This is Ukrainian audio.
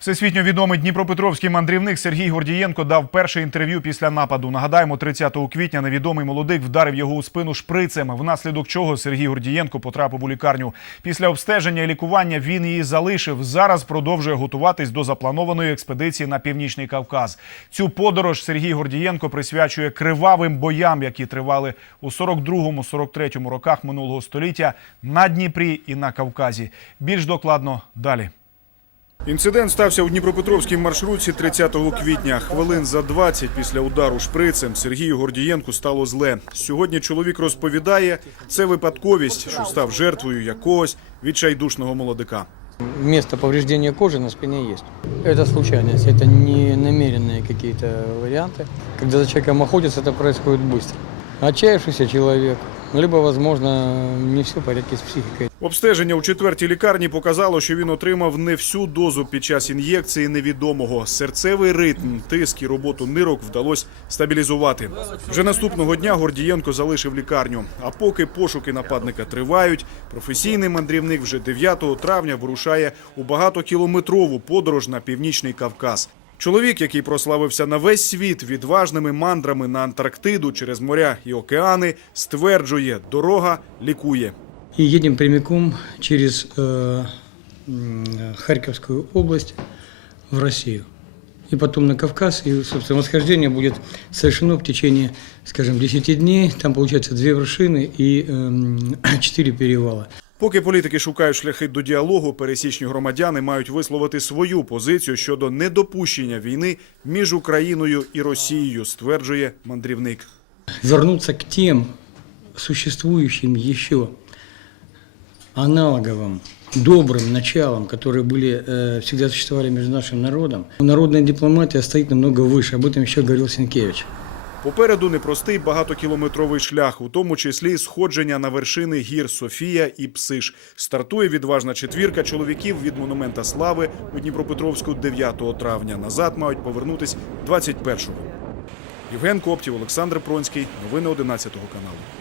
Всесвітньо відомий дніпропетровський мандрівник Сергій Гордієнко дав перше інтерв'ю після нападу. Нагадаємо, 30 квітня невідомий молодик вдарив його у спину шприцем, внаслідок чого Сергій Гордієнко потрапив у лікарню. Після обстеження і лікування він її залишив. Зараз продовжує готуватись до запланованої експедиції на північний Кавказ. Цю подорож Сергій Гордієнко присвячує кривавим боям, які тривали у 42-43 роках минулого століття на Дніпрі і на Кавказі. Більш докладно далі. Інцидент стався у Дніпропетровській маршрутці 30 квітня. Хвилин за 20 після удару шприцем Сергію Гордієнку стало зле. Сьогодні чоловік розповідає, це випадковість, що став жертвою якогось відчайдушного молодика. Место повреждения кожи на спине есть. Это случайность, это не намеренные какие-то варианты. Когда за человеком охотятся, это происходит быстро. Отчаявшийся человек, либо, возможно, не все в порядке с психикой. Обстеження у четвертій лікарні показало, що він отримав не всю дозу під час ін'єкції невідомого. Серцевий ритм, тиск і роботу нирок вдалося стабілізувати. Вже наступного дня Гордієнко залишив лікарню. А поки пошуки нападника тривають, професійний мандрівник вже 9 травня вирушає у багатокілометрову подорож на північний Кавказ. Чоловік, який прославився на весь світ відважними мандрами на Антарктиду через моря і океани, стверджує, дорога лікує. И едем прямиком через э, м, Харьковскую область в Россию. И потом на Кавказ. И, собственно, восхождение будет совершено в течение, скажем, 10 дней. Там, получается, две вершины и эм, четыре перевала. Поки політики шукають шляхи до діалогу, пересічні громадяни мають висловити свою позицію щодо недопущення війни між Україною і Росією, стверджує мандрівник. вернуться к тем существующим еще аналоговым, добрым началам, которые были, э, всегда существовали между нашим народом. Народная дипломатия стоит намного выше, об этом еще говорил Сенкевич. Попереду непростий багатокілометровий шлях, у тому числі сходження на вершини гір Софія і Псиш. Стартує відважна четвірка чоловіків від монумента слави у Дніпропетровську 9 травня. Назад мають повернутись 21-го. Євген Коптів, Олександр Пронський. Новини 11 каналу.